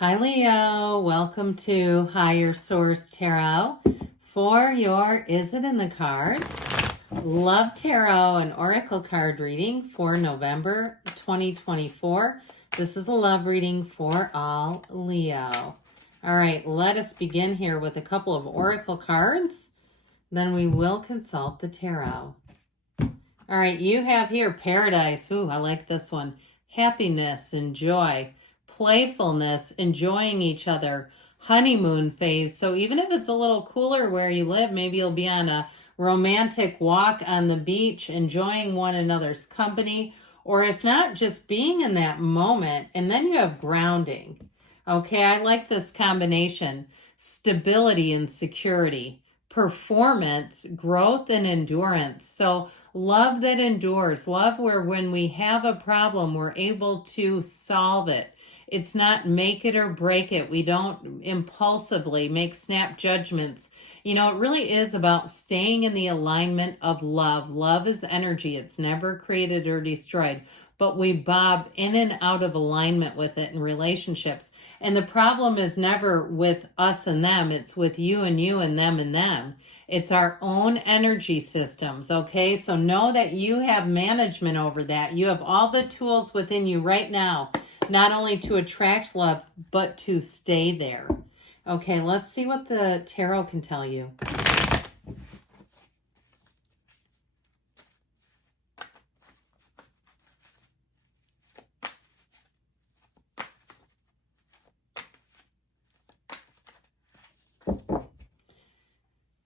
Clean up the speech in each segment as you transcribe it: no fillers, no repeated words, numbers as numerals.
Hi Leo, welcome to Higher Source Tarot for your Is It in the Cards? Love Tarot and Oracle card reading for November 2024. This is a love reading for all Leo. All right, let us begin here with a couple of Oracle cards. Then we will consult the Tarot. All right, you have here Paradise. Ooh, I like this one. Happiness and joy. Playfulness, enjoying each other, honeymoon phase. So even if it's a little cooler where you live, maybe you'll be on a romantic walk on the beach, enjoying one another's company, or if not, just being in that moment. And then you have grounding. Okay, I like this combination. Stability and security, performance, growth, and endurance. So love that endures, love where when we have a problem, we're able to solve it. It's not make it or break it. We don't impulsively make snap judgments. You know, it really is about staying in the alignment of love. Love is energy. It's never created or destroyed, but we bob in and out of alignment with it in relationships. And the problem is never with us and them. It's with you and you and them and them. It's our own energy systems, okay? So know that you have management over that. You have all the tools within you right now, not only to attract love, but to stay there. Okay, let's see what the tarot can tell you.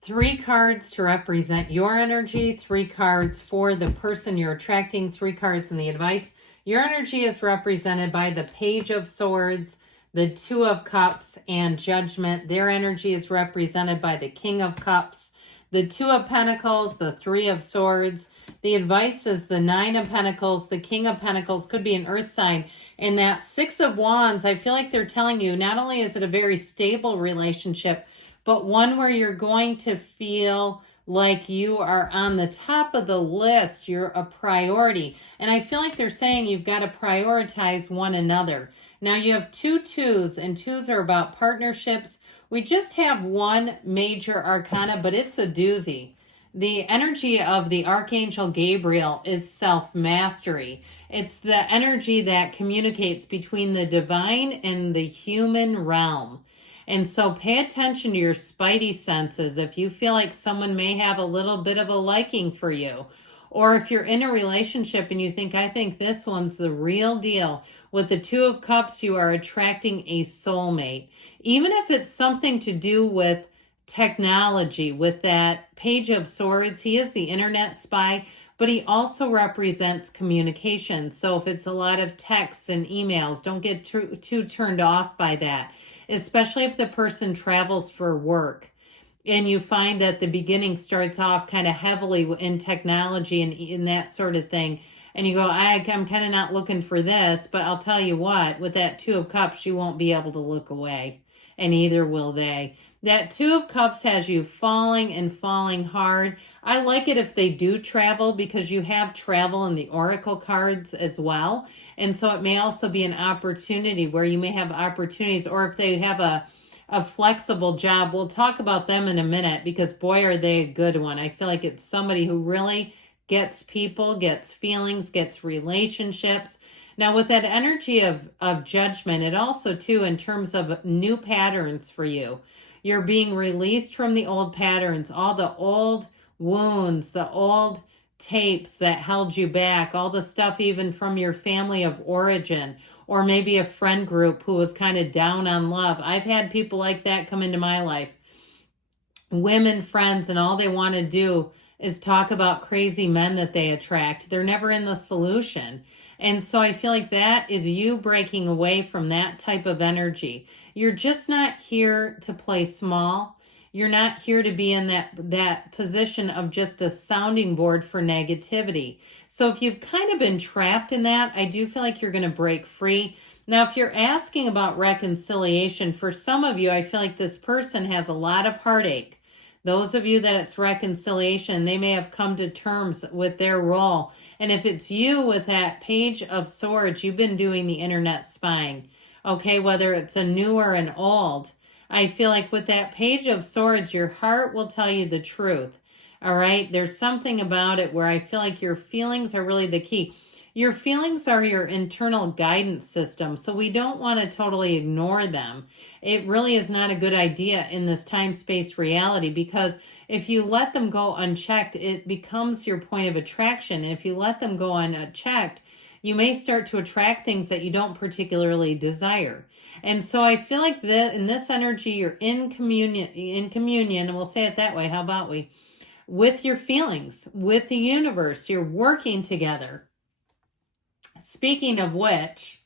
Three cards to represent your energy, three cards for the person you're attracting, three cards in the advice. Your energy is represented by the Page of Swords, the Two of Cups, and Judgment. Their energy is represented by the King of Cups, the Two of Pentacles, the Three of Swords. The advice is the Nine of Pentacles, the King of Pentacles, could be an earth sign. And that Six of Wands, I feel like they're telling you, not only is it a very stable relationship, but one where you're going to feel like you are on the top of the list. You're a priority. And I feel like they're saying you've got to prioritize one another. Now you have two twos, and twos are about partnerships. We just have one major arcana, but it's a doozy. The energy of the Archangel Gabriel is self-mastery. It's the energy that communicates between the divine and the human realm. And so pay attention to your spidey senses if you feel like someone may have a little bit of a liking for you. Or if you're in a relationship and you think, I think this one's the real deal. With the Two of Cups, you are attracting a soulmate. Even if it's something to do with technology, with that Page of Swords, he is the internet spy, but he also represents communication. So if it's a lot of texts and emails, don't get too turned off by that. Especially if the person travels for work and you find that the beginning starts off kind of heavily in technology and in that sort of thing. And you go, I'm kind of not looking for this, but I'll tell you what, with that Two of Cups, you won't be able to look away, and neither will they. That Two of Cups has you falling and falling hard. I like it if they do travel because you have travel in the Oracle cards as well. And so it may also be an opportunity where you may have opportunities, or if they have a flexible job. We'll talk about them in a minute because boy, are they a good one. I feel like it's somebody who really gets people, gets feelings, gets relationships. Now with that energy of judgment, it also too, in terms of new patterns for you, you're being released from the old patterns, all the old wounds, the old tapes that held you back, all the stuff even from your family of origin, or maybe a friend group who was kind of down on love. I've had people like that come into my life. Women friends, and all they want to do is talk about crazy men that they attract. They're never in the solution. And so I feel like that is you breaking away from that type of energy. You're just not here to play small. You're not here to be in that position of just a sounding board for negativity. So if you've kind of been trapped in that, I do feel like you're going to break free. Now, if you're asking about reconciliation, for some of you, I feel like this person has a lot of heartache. Those of you that it's reconciliation, they may have come to terms with their role. And if it's you with that Page of Swords, you've been doing the internet spying. Okay, whether it's a new or an old. I feel like with that Page of Swords, your heart will tell you the truth. All right, there's something about it where I feel like your feelings are really the key. Your feelings are your internal guidance system, so we don't want to totally ignore them. It really is not a good idea in this time-space reality, because if you let them go unchecked, it becomes your point of attraction. And if you let them go unchecked, you may start to attract things that you don't particularly desire. And so I feel like that in this energy, you're in communion, and we'll say it that way. How about we? With your feelings, with the universe, you're working together. Speaking of which,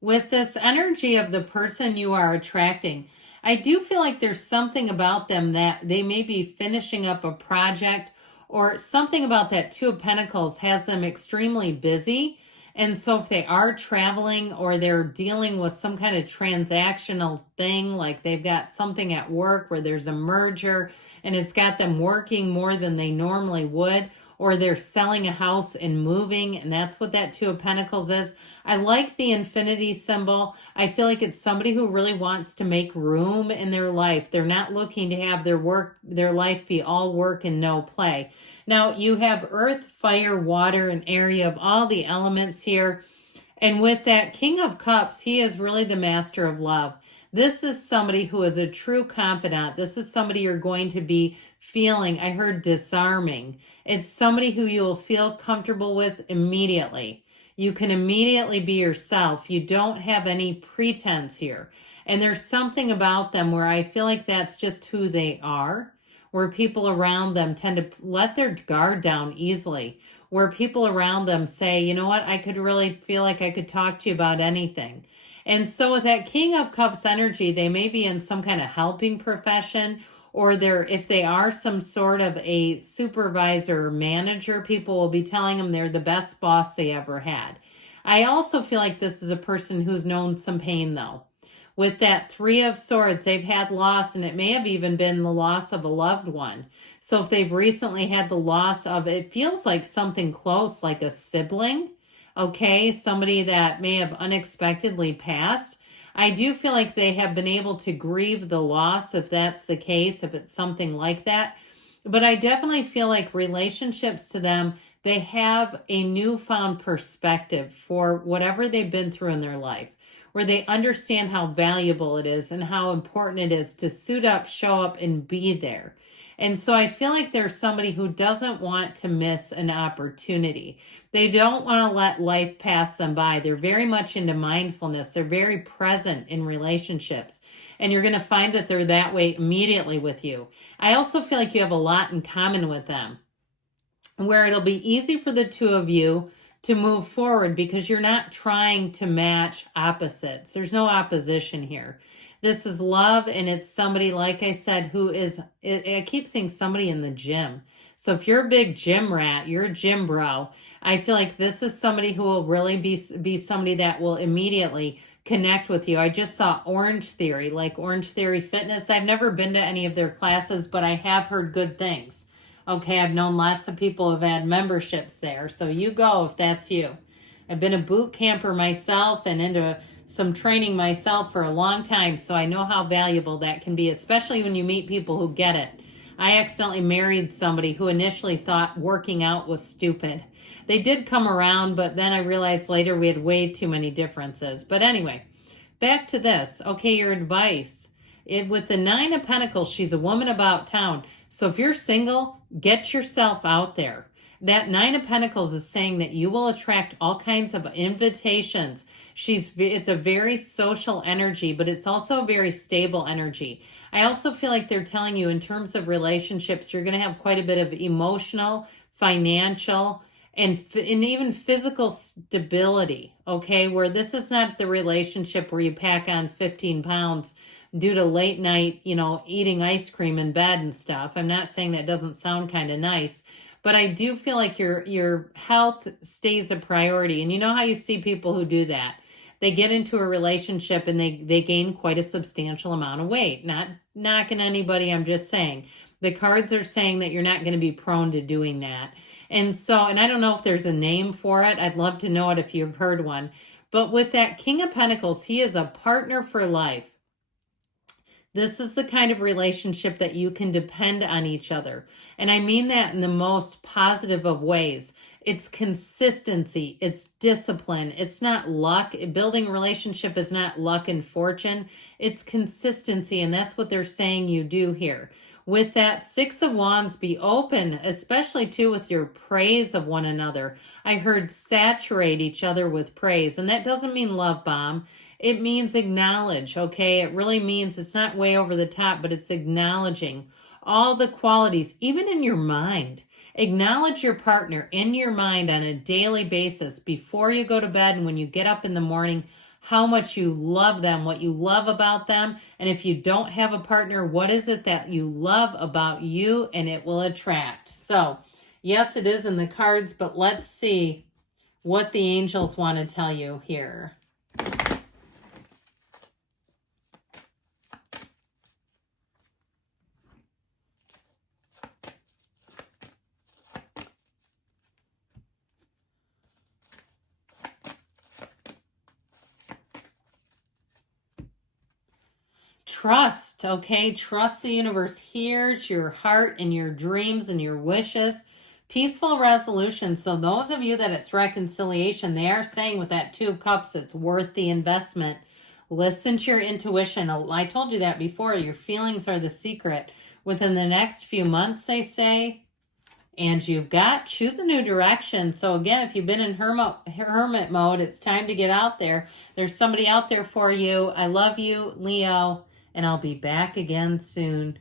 with this energy of the person you are attracting, I do feel like there's something about them that they may be finishing up a project, or something about that Two of Pentacles has them extremely busy. And so if they are traveling or they're dealing with some kind of transactional thing, like they've got something at work where there's a merger and it's got them working more than they normally would, or they're selling a house and moving, and that's what that Two of Pentacles is. I like the infinity symbol. I feel like it's somebody who really wants to make room in their life. They're not looking to have their life be all work and no play. Now, you have earth, fire, water, an area of all the elements here. And with that King of Cups, he is really the master of love. This is somebody who is a true confidant. This is somebody you're going to be feeling, I heard disarming. It's somebody who you will feel comfortable with immediately. You can immediately be yourself. You don't have any pretense here. And there's something about them where I feel like that's just who they are, where people around them tend to let their guard down easily, where people around them say, you know what, I could really feel like I could talk to you about anything. And so with that King of Cups energy, they may be in some kind of helping profession, or if they are some sort of a supervisor or manager, people will be telling them they're the best boss they ever had. I also feel like this is a person who's known some pain, though. With that Three of Swords, they've had loss, and it may have even been the loss of a loved one. So if they've recently had the loss of, it feels like something close, like a sibling, okay, somebody that may have unexpectedly passed. I do feel like they have been able to grieve the loss, if that's the case, if it's something like that. But I definitely feel like relationships to them, they have a newfound perspective for whatever they've been through in their life, where they understand how valuable it is and how important it is to suit up, show up, and be there. And so I feel like there's somebody who doesn't want to miss an opportunity. They don't want to let life pass them by. They're very much into mindfulness. They're very present in relationships. And you're going to find that they're that way immediately with you. I also feel like you have a lot in common with them, where it'll be easy for the two of you to move forward because you're not trying to match opposites. There's no opposition here. This is love, and it's somebody, like I said, who is, I keep seeing somebody in the gym. So if you're a big gym rat, you're a gym bro, I feel like this is somebody who will really be somebody that will immediately connect with you. I just saw Orange Theory, like Orange Theory Fitness. I've never been to any of their classes, but I have heard good things. Okay, I've known lots of people who have had memberships there. So you go if that's you. I've been a boot camper myself and into some training myself for a long time, so I know how valuable that can be, especially when you meet people who get it. I accidentally married somebody who initially thought working out was stupid. They did come around, but then I realized later we had way too many differences. But anyway, back to this. Okay, your advice. With the Nine of Pentacles, she's a woman about town. So if you're single, get yourself out there. That Nine of Pentacles is saying that you will attract all kinds of invitations. It's a very social energy, but it's also a very stable energy. I also feel like they're telling you in terms of relationships, you're going to have quite a bit of emotional, financial, and even physical stability, okay? Where this is not the relationship where you pack on 15 pounds due to late night, eating ice cream in bed and stuff. I'm not saying that doesn't sound kind of nice, but I do feel like your health stays a priority. And you know how you see people who do that? They get into a relationship and they gain quite a substantial amount of weight. Not knocking anybody, I'm just saying. The cards are saying that you're not going to be prone to doing that. And I don't know if there's a name for it. I'd love to know it if you've heard one. But with that King of Pentacles, he is a partner for life. This is the kind of relationship that you can depend on each other. And I mean that in the most positive of ways. It's consistency. It's discipline. It's not luck. Building a relationship is not luck and fortune. It's consistency. And that's what they're saying you do here. With that Six of Wands, be open, especially too with your praise of one another. I heard saturate each other with praise. And that doesn't mean love bomb. It means acknowledge, okay? It really means it's not way over the top, but it's acknowledging all the qualities, even in your mind. Acknowledge your partner in your mind on a daily basis before you go to bed and when you get up in the morning, how much you love them, what you love about them. And if you don't have a partner, what is it that you love about you, and it will attract. So, yes, it is in the cards, but let's see what the angels want to tell you here. Trust, okay? Trust the universe hears your heart and your dreams and your wishes. Peaceful resolution. So those of you that it's reconciliation, they are saying with that Two of Cups, it's worth the investment. Listen to your intuition. I told you that before. Your feelings are the secret. Within the next few months, they say, and you've got, choose a new direction. So again, if you've been in hermit mode, it's time to get out there. There's somebody out there for you. I love you, Leo, and I'll be back again soon.